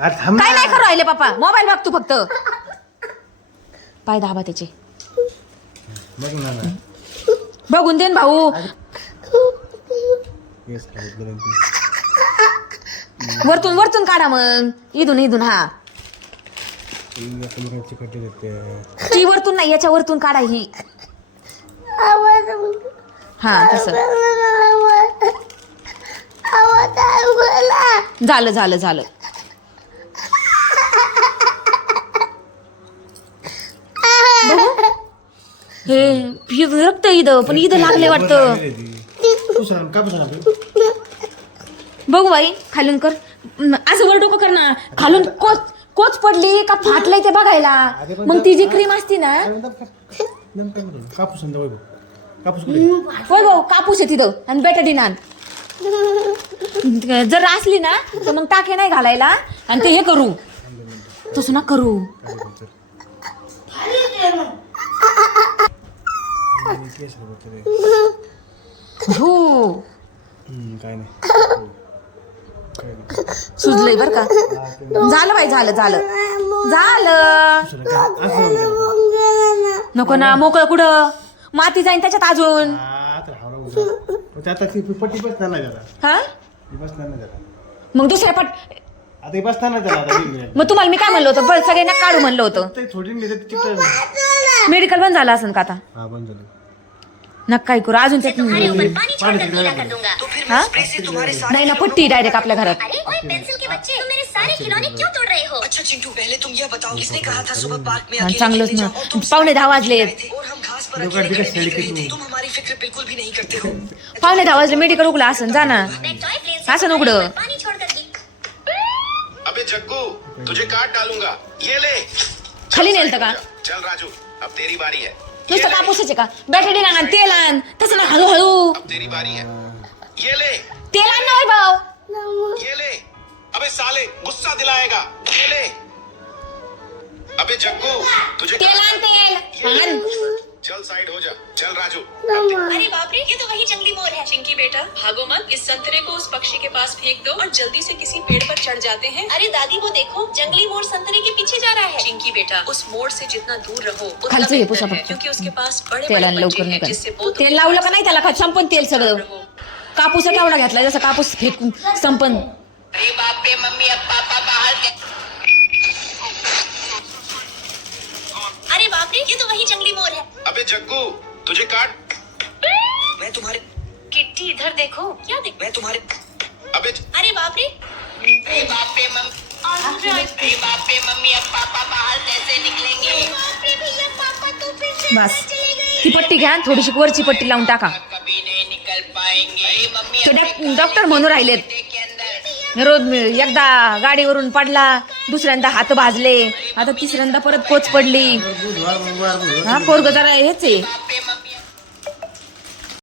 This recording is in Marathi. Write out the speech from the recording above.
थांब काय. नाही करू राहिले पप्पा. मोबाईल बघ तू फक्त. पाय दाबा त्याचे. बघ ना ना. बघून दे ना भाऊ. येस तू. वरतून वरतून काढा मग. इथून इथून हा. देते. ती वरतून नाही याच्या वरतून काढा ही. हा तसं. झालं झालं झालं बघू. हे हे रक्त इथं पण इथं लागले वाटतं. बघू बाई खालून कर. न, असं वर डोकं कर ना. खालून कोच कोच पडली का फाटलंय ते बघायला. मग ती जी क्रीम असती ना कापूस वैभव. कापूस कुठे होय भाऊ कापूस आहे तिथं आणि बेटाडीन आण. जर असली ना तर मग टाके नाही घालायला आणि ते हे करू. तसं ना करू. केस. हो काय नाही. सुजलंय बर का? झालं बाई झालं झालं. झालं. नको ना मोकळं कुठं? माती जाईन त्याच्यात अजून. पट्टी बसणार नाही हा? बसणार नाही मग दुसऱ्या पट आता बसणार नाही. मग तुम्हाला मी काय म्हणलं होतं? सगळ्यांना काढू म्हणलं होतं. थोडी मेडिकल बंद झालं असेल का आता? हा बंद झालं. नका काय करू अजून त्यात हाँ? नाही ना पट्टी डायरेक्ट आपल्या घरात. अरे ओए पेंसिल के बच्चे तुम मेरे सारे खिलौने क्यों तोड़ रहे हो? अच्छा चिंटू पहले तुम ये बताओ किसने कहा था सुबह पार्क में अकेले चांगलंच खेलने ना. जाओ? तुम पावणे दहा वाजले. आए थे और हम घास पर लोग अकेले बिगड़ खड़े सड़क देख रहे की थे तू। तुम हमारी फिक्र बिल्कुल भी नहीं करते हो। पावणे दहा वाजले मेडिकल उघडा असेल जा ना। मैं टॉय प्लेन से असं उघडं. पानी छोड़कर अबे जग्गू तुझे काट डालूंगा। ये ले। खाली नेलतं का? चल राजू। अब तेरी बारी है। ये नुसतं कापूसच आहे का बॅटरी आण तेल आण तसं ना हळूहळू अब तेरी बारी है। ये ले। तेल आण ना वै भाऊ ये ले। अबे साले गुस्सा दिलाएगा। ये ले। अबे जग्गू तुझे तेल आण तेल। साइड हो जा। चल राजू। अरे बाप रे ये तो वही जंगली मोर है चिंकी बेटा। भागो मत इस संतरे को उस पक्षी के पास फेंक दो और जल्दी से किसी पेड़ पर चढ़ जाते हैं। अरे दादी वो देखो जंगली मोर संतरे के पीछे जा रहा है। चिंकी बेटा उस मोड़ से जितना दूर रहो उतना बेहतर है, क्योंकि उसके पास बड़े बड़े पंजे हैं जिससे वो तेल लावलं का नाही त्याला? खा संपन तेल सगळं. कापूस केवढा घेतला जसं कापूस फेकून संपन. अरे बाप रे मम्मी अब पापा बाहर ये तो वही जंगली मोर है। अबे जग्गू तुझे काट। मैं तुम्हारे किट्टी इधर देखो क्या देख मैं तुम्हारे अबे अरे बाप रे। अरे बाप रे मम्मी अरे बाप रे मम्मी अब पापा बाहर कैसे निकलेंगे? भैया पापा तो फिर से बस। ती पट्टी घ्या थोडीशी वरची पट्टी लावून टाका। कभी नहीं निकल पाएंगे। अरे मम्मी ते अपने डॉक- डॉक्टर म्हणून राहिलेत। रोज एकदा गाडीवरून पडला दुसऱ्यांदा हात भाजले आता तिसऱ्यांदा परत कोच पडली. हा पोरग जरा हेच आहे.